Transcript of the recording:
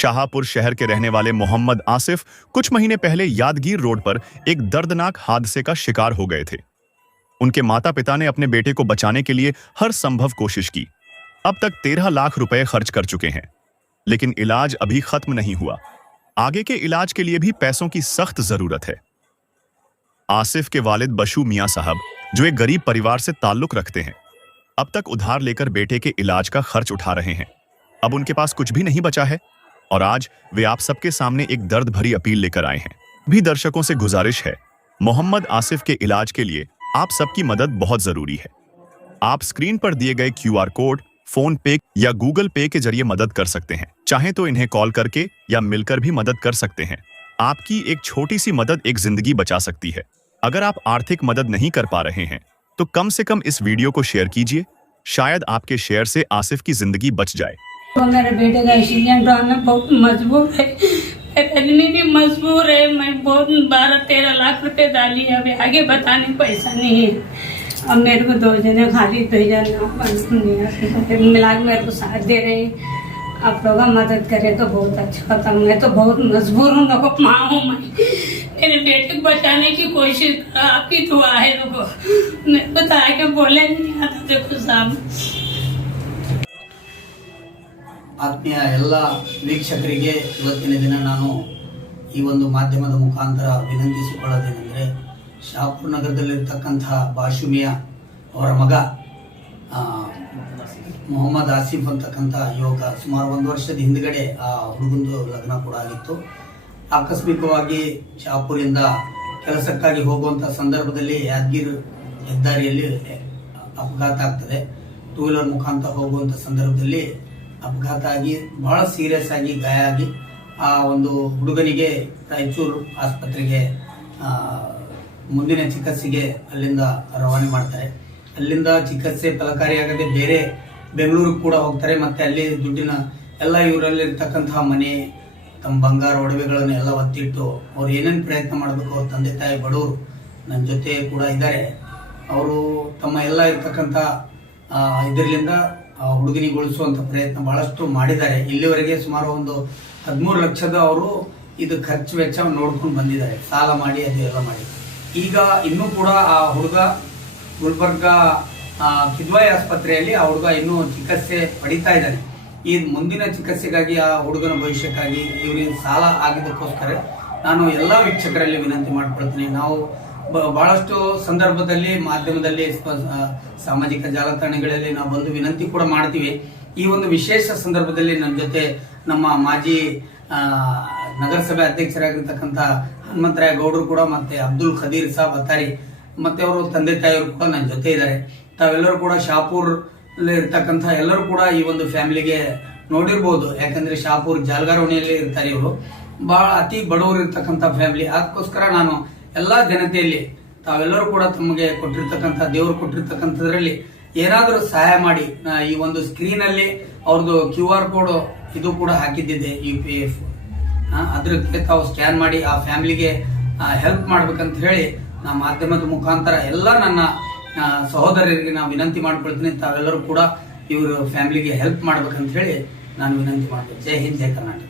शाहपुर शहर के रहने वाले मोहम्मद आसिफ कुछ महीने पहले यादगीर रोड पर एक दर्दनाक हादसे का शिकार हो गए थे। उनके माता पिता ने अपने बेटे को बचाने के लिए हर संभव कोशिश की। अब तक 13 लाख रुपए खर्च कर चुके हैं, लेकिन इलाज अभी खत्म नहीं हुआ। आगे के इलाज के लिए भी पैसों की सख्त जरूरत है। आसिफ के वालिद बशू मियां साहब, जो एक गरीब परिवार से ताल्लुक रखते हैं, अब तक उधार लेकर बेटे के इलाज का खर्च उठा रहे हैं। अब उनके पास कुछ भी नहीं बचा है और आज वे आप सबके सामने एक दर्द भरी अपील लेकर आए हैं। भी दर्शकों से गुजारिश है, मोहम्मद आसिफ के इलाज के लिए आप सबकी मदद बहुत जरूरी है। आप स्क्रीन पर दिए गए QR कोड, फोन पे या गूगल पे के जरिए मदद कर सकते हैं। चाहे तो इन्हें कॉल करके या मिलकर भी मदद कर सकते हैं। आपकी एक छोटी सी मदद एक जिंदगी बचा सकती है। अगर आप आर्थिक मदद नहीं कर पा रहे हैं तो कम से कम इस वीडियो को शेयर कीजिए। शायद आपके शेयर से आसिफ की जिंदगी बच जाए। तो मेरे बेटे का एक्सीडेंट हुआ, मैं बहुत मजबूर है, आदमी भी मजबूर है। मैं बहुत 12-13 लाख रुपए डाली, अभी आगे बताने पैसा नहीं है। अब मेरे को 2 जने खाली भेजा मिला के मेरे को साथ दे रहे हैं। आप लोग मदद करें तो बहुत अच्छा होता। मैं तो बहुत मजबूर हूँ, लोगों माँ हूँ। मैं मेरे बेटे को बचाने की कोशिश, आपकी दुआ है। लोगों मेरे को तो आगे बोले नहीं आता। देखो साहब, ಆತ್ಮೀಯ ಎಲ್ಲ ವೀಕ್ಷಕರಿಗೆ ಇವತ್ತಿನ ದಿನ ನಾನು ಈ ಒಂದು ಮಾಧ್ಯಮದ ಮುಖಾಂತರ ವಿನಂತಿಸಿಕೊಳ್ಳೋದೇನೆಂದರೆ, ಶಾಹಪುರ ನಗರದಲ್ಲಿರ್ತಕ್ಕಂಥ ಬಾಷು ಮಿಯಾ ಅವರ ಮಗ ಮೊಹಮ್ಮದ್ ಆಸಿಫ್ ಅಂತಕ್ಕಂಥ ಯುವಕ ಸುಮಾರು 1 ವರ್ಷದ ಹಿಂದ್ಗಡೆ ಆ ಹುಡುಗಂದು ಲಗ್ನ ಕೂಡ ಆಗಿತ್ತು. ಆಕಸ್ಮಿಕವಾಗಿ ಶಾಹಪುರಿಂದ ಕೆಲಸಕ್ಕಾಗಿ ಹೋಗುವಂಥ ಸಂದರ್ಭದಲ್ಲಿ ಯಾದಗಿರಿ ಹೆದ್ದಾರಿಯಲ್ಲಿ ಅಪಘಾತ ಆಗ್ತದೆ. 2 ವೀಲರ್ ಮುಖಾಂತರ ಹೋಗುವಂಥ ಸಂದರ್ಭದಲ್ಲಿ ಅಪಘಾತ ಆಗಿ ಬಹಳ ಸೀರಿಯಸ್ ಆಗಿ ಗಾಯ ಆಗಿ ಆ ಒಂದು ಹುಡುಗನಿಗೆ ರಾಯಚೂರು ಆಸ್ಪತ್ರೆಗೆ ಮುಂದಿನ ಚಿಕಿತ್ಸೆಗೆ ಅಲ್ಲಿಂದ ರವಾನೆ ಮಾಡ್ತಾರೆ. ಅಲ್ಲಿಂದ ಚಿಕಿತ್ಸೆ ಫಲಕಾರಿಯಾಗದೆ ಬೇರೆ ಬೆಂಗಳೂರಿಗೆ ಕೂಡ ಹೋಗ್ತಾರೆ. ಮತ್ತೆ ಅಲ್ಲಿ ದುಡ್ಡಿನ ಎಲ್ಲ ಇವರಲ್ಲಿ ಇರ್ತಕ್ಕಂತಹ ಮನೆ, ತಮ್ಮ ಬಂಗಾರ ಒಡವೆಗಳನ್ನು ಎಲ್ಲ ಒತ್ತಿಟ್ಟು ಅವ್ರು ಏನೇನು ಪ್ರಯತ್ನ ಮಾಡಬೇಕು, ಅವ್ರ ತಂದೆ ತಾಯಿ ಬಡವರು ನನ್ನ ಜೊತೆ ಕೂಡ ಇದ್ದಾರೆ. ಅವರು ತಮ್ಮ ಎಲ್ಲ ಇರ್ತಕ್ಕಂಥ ಇದರಿಂದ ಹುಡುಗನಿಗೆ ಉಳಿಸುವಂತ ಪ್ರಯತ್ನ ಬಹಳಷ್ಟು ಮಾಡಿದ್ದಾರೆ. ಇಲ್ಲಿವರೆಗೆ ಸುಮಾರು ಒಂದು 13 ಲಕ್ಷದ ಅವರು ಇದು ಖರ್ಚು ವೆಚ್ಚ ನೋಡ್ಕೊಂಡು ಬಂದಿದ್ದಾರೆ, ಸಾಲ ಮಾಡಿ ಅದೆಲ್ಲ ಮಾಡಿ. ಈಗ ಇನ್ನೂ ಕೂಡ ಆ ಹುಡುಗ ಗುಲ್ಬರ್ಗ ಕಿದ್ವಾಯಿ ಆಸ್ಪತ್ರೆಯಲ್ಲಿ ಆ ಹುಡುಗ ಇನ್ನೂ ಚಿಕಿತ್ಸೆ ಪಡಿತಾ ಇದ್ದಾನೆ. ಈ ಮುಂದಿನ ಚಿಕಿತ್ಸೆಗಾಗಿ ಆ ಹುಡುಗನ ಭವಿಷ್ಯಕ್ಕಾಗಿ ಇವರಿಗೆ ಸಾಲ ಆಗಿದ್ದಕ್ಕೋಸ್ಕರ ನಾನು ಎಲ್ಲ ವೀಕ್ಷಕರಲ್ಲಿ ವಿನಂತಿ ಮಾಡ್ಕೊಳ್ತೀನಿ. ನಾವು ಬಹಳಷ್ಟು ಸಂದರ್ಭದಲ್ಲಿ ಮಾಧ್ಯಮದಲ್ಲಿ ಸಾಮಾಜಿಕ ಜಾಲತಾಣಗಳಲ್ಲಿ ನಾವು ಬಂದು ವಿನಂತಿ ಕೂಡ ಮಾಡ್ತೀವಿ. ಈ ಒಂದು ವಿಶೇಷ ಸಂದರ್ಭದಲ್ಲಿ ನನ್ನ ಜೊತೆ ನಮ್ಮ ಮಾಜಿ ನಗರಸಭೆ ಅಧ್ಯಕ್ಷರಾಗಿರ್ತಕ್ಕಂಥ ಹನುಮಂತರಾಯ ಗೌಡರು ಕೂಡ, ಮತ್ತೆ ಅಬ್ದುಲ್ ಖದೀರ್ ಸಾಬ್ ಅತ್ತಾರಿ ಮತ್ತೆ ಅವರು ತಂದೆ ತಾಯಿಯವರು ಕೂಡ ನನ್ನ ಜೊತೆ ಇದ್ದಾರೆ. ತಾವೆಲ್ಲರೂ ಕೂಡ ಶಾಹಪುರ್ ಇರ್ತಕ್ಕಂಥ ಎಲ್ಲರೂ ಕೂಡ ಈ ಒಂದು ಫ್ಯಾಮಿಲಿಗೆ ನೋಡಿರ್ಬೋದು. ಯಾಕಂದ್ರೆ ಶಾಹಪುರ್ ಜಾಲ್ಗಾರೋಣಿಯಲ್ಲಿ ಇರ್ತಾರೆ. ಇವರು ಬಹಳ ಅತಿ ಬಡವರು ಇರ್ತಕ್ಕಂಥ ಫ್ಯಾಮಿಲಿ. ಅದಕ್ಕೋಸ್ಕರ ನಾನು ಎಲ್ಲಾ ಜನತೆಯಲ್ಲಿ ತಾವೆಲ್ಲರೂ ಕೂಡ ತಮಗೆ ಕೊಟ್ಟಿರ್ತಕ್ಕಂಥ, ದೇವರು ಕೊಟ್ಟಿರ್ತಕ್ಕಂಥದ್ರಲ್ಲಿ ಏನಾದರೂ ಸಹಾಯ ಮಾಡಿ. ಈ ಒಂದು ಸ್ಕ್ರೀನ್ ಅಲ್ಲಿ ಅವ್ರದ್ದು QR ಕೋಡ್ ಇದು ಕೂಡ ಹಾಕಿದ್ದಿದೆ, UPF, ಅದಕ್ಕೆ ತಾವು ಸ್ಕ್ಯಾನ್ ಮಾಡಿ ಆ ಫ್ಯಾಮಿಲಿಗೆ ಹೆಲ್ಪ್ ಮಾಡ್ಬೇಕಂತ ಹೇಳಿ ನಾ ಮಾಧ್ಯಮದ ಮುಖಾಂತರ ಎಲ್ಲ ನನ್ನ ಸಹೋದರರಿಗೆ ನಾವು ವಿನಂತಿ ಮಾಡ್ಕೊಳ್ತೀನಿ. ತಾವೆಲ್ಲರೂ ಕೂಡ ಇವರು ಫ್ಯಾಮಿಲಿಗೆ ಹೆಲ್ಪ್ ಮಾಡ್ಬೇಕಂತ ಹೇಳಿ ನಾನು ವಿನಂತಿ ಮಾಡ್ತೀನಿ. ಜೈ ಹಿಂದ್, ಜೈ ಕರ್ನಾಟಕ.